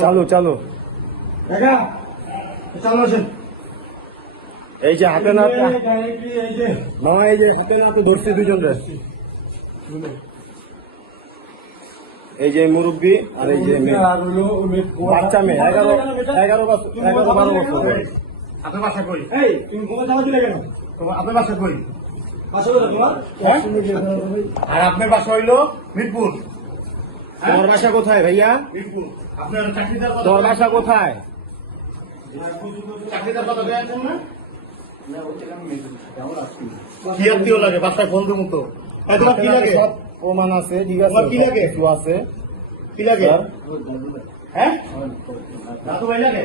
চালু চালু এই যে হাতে না মামা এই যে হাতে না তো ধরছি দুজন রে এই যে মুরব্বী আর এই যে বাচ্চা মেয়ে 11-12 বছর। আপনার বাসা কই? তুমি কোথায় যাওয়া দিলে কেন? আপনার বাসা কই? আর আপনার বাসা হইলো মিরপুর। তোমার বাসা কোথায় ভাইয়া? মিরপুর। আপনার চাকরিদার কথা তোমার বাসা কোথায়? চাকরিদার কথা বলছেন না? কি আত্মীয় লাগে বাসায় বন্ধু মতো? তোমার কি লাগে? সব প্রমাণ আছে, ঠিক আছে, তোমার কি লাগে? কিছু আছে। কি লাগে? হ্যাঁ দাদু ভাই লাগে?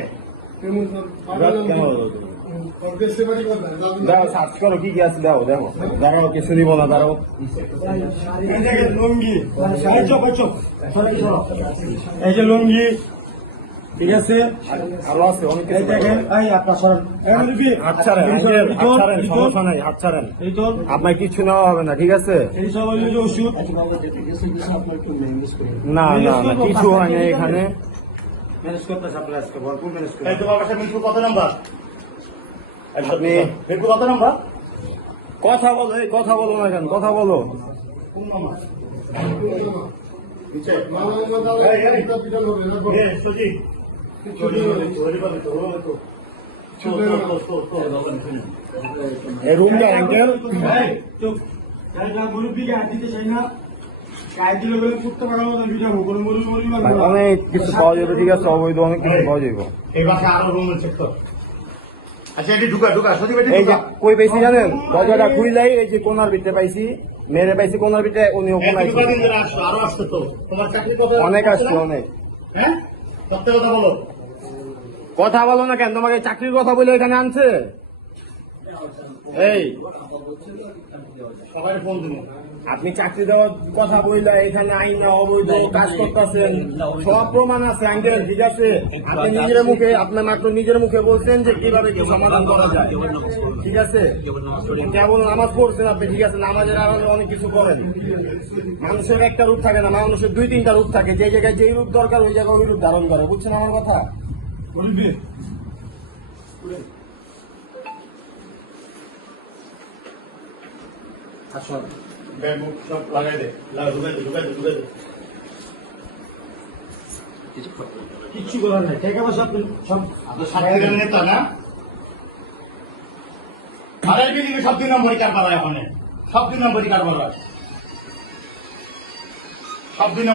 দাও সার্চ করো কি কি আছে, দাও দেখো, দাঁড়াও কিছু দিব না, দাঁড়াও। লুঙ্গি এই যে লুঙ্গি, ঠিক আছে, আরো আছে অনেক কিছু। দেখেন আপনার সরেন, হাত ছাড়েন, সমস্যা নাই, হাত ছাড়েন, আপনার কিছু নেওয়া হবে না, ঠিক আছে? এই সব হইলো যে ওষুধ। না না না কিছু হয় না এখানে। এই তোমার বাসা মিরপুর কত নাম্বার? আপনি মিরপুর কত নাম্বার? কথা বলো, এই কথা বলো না কেন, কথা বলো। কোন নাম্বার? এই রুমটা অ্যাঙ্কেল অনেক কিছু পাওয়া যাবে, ঠিক আছে, অবৈধ অনেক কিছু পাওয়া যাবে। এই বাসা আরো রুম চেক কর। আচ্ছা এটি ঢুকা সত্যি বেটি এই যে কই পাইছি জানেন, দরজাটা খুইলাই এই যে কোনার ভিতরে পাইছি, মেরে পাইছি কোনার ভিতরে, উনিও কোনায় ছিল। আরো আসছে তো তোমার চাকরি কত? অনেক আসছে অনেক। হ্যাঁ সত্যি কথা বলো। কথা বলো না কেন, তোমাকে চাকরির কথা বলে এখানে আনছে? এই সবাই ফোন দিন। আপনি চাকরি দেওয়ার কথা বললে এখানে আইন না অবৈধ কাজ করতেছেন, সব প্রমাণ আছে আঙ্কেল, ঠিক আছে? আপনি নিজের মুখে, আপনার মাত্র নিজের মুখে বলছেন যে কিভাবে কি সমাধান করা যায়, ঠিক আছে? কেবল নামাজ পড়ছেন আপনি, ঠিক আছে, নামাজের আড়ালে অনেক কিছু করেন। মানুষের একটা রূপ থাকে না, মানুষের 2-3টা রূপ থাকে, যে জায়গায় যেই রূপ দরকার ওই জায়গায় ওই রূপ ধারণ করে, বুঝছেন আমার কথা? আসুন ব্যাগ বুক সব লাগাই দে, ঢুকাই দে। কিচ্ছু করার নাই, টাকা পয়সা আপনি সব আপনার সাথে নেতা না? আড়াই বিল্ডিং সব 2 নম্বরই কারবার হয়, ওখানে সব 2 নম্বরই কারবার হয়, সব 2